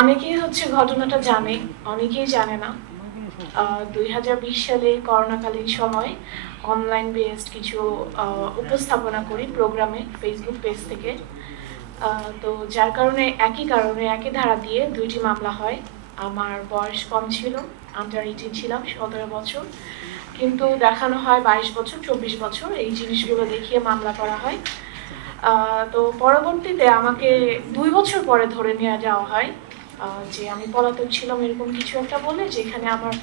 অনেকেই হচ্ছে ঘটনাটা জানে, অনেকেই জানে না। 2020 সালে করোনাকালীন সময় অনলাইন বেসড কিছু উপস্থাপনা করি প্রোগ্রামে ফেসবুক পেজ থেকে। তো যার কারণে একই ধারা দিয়ে 2টি মামলা হয়। আমার বয়স কম ছিল, আন্ডার 18 ছিলাম, 17 বছর, কিন্তু দেখানো হয় 22 বছর, 24 বছর। এই জিনিসগুলো দেখিয়ে মামলা করা হয়। তো পরবর্তীতে আমাকে 2 বছর পরে ধরে নিয়ে যাওয়া হয় যে আমি পলাতক ছিলাম এরকম কিছু একটা বলে, যেখানে আমার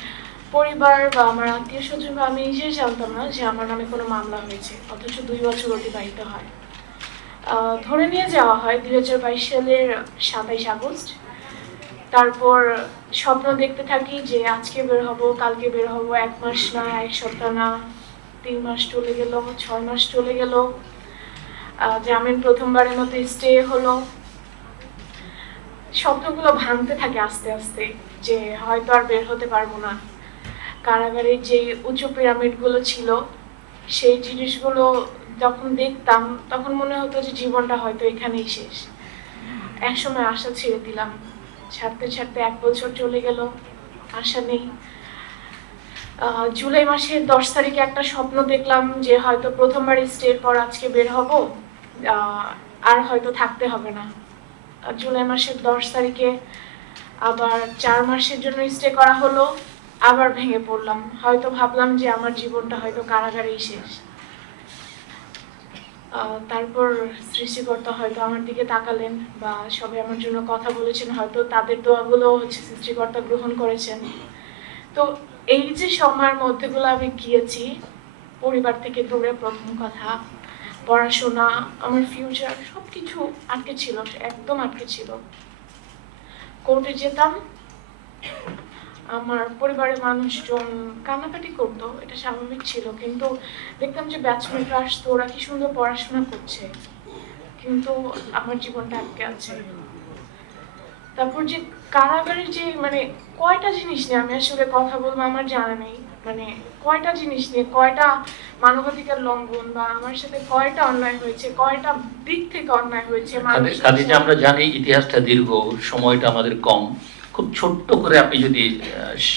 পরিবার বা আমার আত্মীয় স্বজন বা আমি নিজেই জানতাম না যে আমার নামে কোনো মামলা হয়েছে, অথচ 2 বছর অতিবাহিত হয়। ধরে নিয়ে যাওয়া হয় 2022 সালের 27 আগস্ট। তারপর স্বপ্ন দেখতে থাকি যে আজকে বের হব, কালকে বের হব, 1 মাস না, 1 সপ্তাহ না, 3 মাস চলে গেল, 6 মাস চলে গেল। জামিন প্রথমবারের মতো স্টে হলো। স্বপ্নগুলো ভাঙতে থাকে আস্তে আস্তে যে হয়তো আর বের হতে পারবো না। কারাগারের যে উঁচু পিরামিডগুলো ছিল সেই জিনিসগুলো যখন দেখতাম তখন মনে হতো যে জীবনটা হয়তো এখানেই শেষ। একসময় আশা ছেড়ে দিলাম, ছাড়তে ছাড়তে 1 বছর চলে গেল, আশা নেই। জুলাই মাসের 10 তারিখে একটা স্বপ্ন দেখলাম যে হয়তো প্রথমবার স্টের পর আজকে বের হব, আর হয়তো থাকতে হবে না। জুলাই মাসের 10 তারিখে আবার 4 মাসের জন্য স্টে করা হলো, আবার ভেঙে পড়লাম। হয়তো ভাবলাম যে আমার জীবনটা হয়তো কারাগারেই শেষ। তারপর সৃষ্টিকর্তা হয়তো আমার দিকে তাকালেন বা সবাই আমার জন্য কথা বলেছেন, হয়তো তাদের দোয়াগুলো হচ্ছে সৃষ্টিকর্তা গ্রহণ করেছেন। তো এই যে সময়ের মধ্যেগুলো আমি গিয়েছি পরিবার থেকে দূরে, প্রথম কথা, পড়াশোনা, আমার ফিউচার সবকিছু আটকে ছিল, একদম আটকে ছিল। কোর্টে যেতাম, আমার পরিবারের মানুষজন কান্নাকাটি করতো, এটা স্বাভাবিক ছিল, কিন্তু দেখতাম যে ব্যাচমেটরা আসতো, ওরা কি সুন্দর পড়াশোনা করছে, কিন্তু আমার জীবনটা আটকে আছে। তারপর যে কারাগারের যে মানে কয়টা জিনিস নিয়ে আমি আসলে কথা বলবো আমার জানা নেই, মানে কয়টা জিনিস নিয়ে, কয়টা মানবাধিকার লঙ্ঘন বা আমার সাথে কয়টা অন্যায় হয়েছে, কয়টা দিক থেকে অন্যায় হয়েছে। খাদিজা, আমরা জানি ইতিহাসটা দীর্ঘ, সময়টা আমাদের কম, খুব ছোট্ট করে আপনি যদি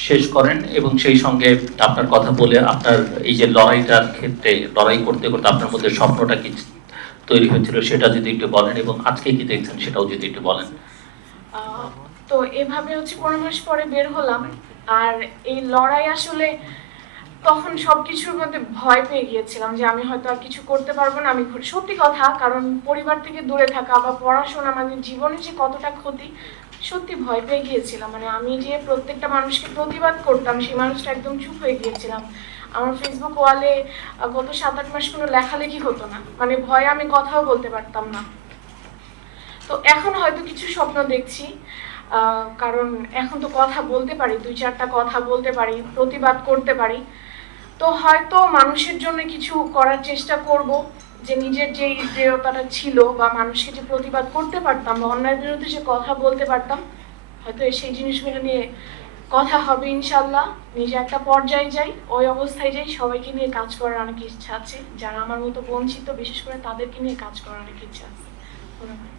শেষ করেন এবং সেই সঙ্গে আপনার কথা বলে আপনার এই যে লড়াইটার ক্ষেত্রে লড়াই করতে করতে আপনার মধ্যে স্বপ্নটা কি তৈরি হয়েছিল সেটা যদি একটু বলেন, এবং আজকে কি দেখছেন সেটাও যদি একটু বলেন। তো এভাবে হচ্ছে 15 মাস পরে বের হলাম, আর এই লড়াই আসলে তখন সবকিছুর মধ্যে ভয় পেয়ে গিয়েছিলাম যে আমি হয়তো আর কিছু করতে পারবো না। আমি সত্যি কথা, কারণ পরিবার থেকে দূরে থাকা বা পড়াশোনা মানে জীবনে যে কতটা ক্ষতি, সত্যি ভয় পেয়ে গিয়েছিলাম। মানে আমি যে প্রত্যেকটা মানুষকে প্রতিবাদ করতাম সেই মানুষটা একদম চুপ হয়ে গিয়েছিলাম। আমার ফেসবুক ওয়ালে গত 7-8 মাস কোনো লেখালেখি হতো না, মানে ভয়ে আমি কথাও বলতে পারতাম না। তো এখন হয়তো কিছু স্বপ্ন দেখছি, কারণ এখন তো কথা বলতে পারি, 2-4টা কথা বলতে পারি, প্রতিবাদ করতে পারি। তো হয়তো মানুষের জন্য কিছু করার চেষ্টা করব, যে নিজের যে দৃঢ়তাটা ছিল বা মানুষকে যে প্রতিবাদ করতে পারতাম বা অন্যায়ের বিরুদ্ধে যে কথা বলতে পারতাম, হয়তো সেই জিনিসগুলো নিয়ে কথা হবে ইনশাল্লাহ। নিজে একটা পর্যায়ে যাই, ওই অবস্থায় যাই, সবাইকে নিয়ে কাজ করার অনেক ইচ্ছা আছে, যারা আমার মতো বঞ্চিত বিশেষ করে তাদেরকে নিয়ে কাজ করার অনেক ইচ্ছা আছে। ধন্যবাদ।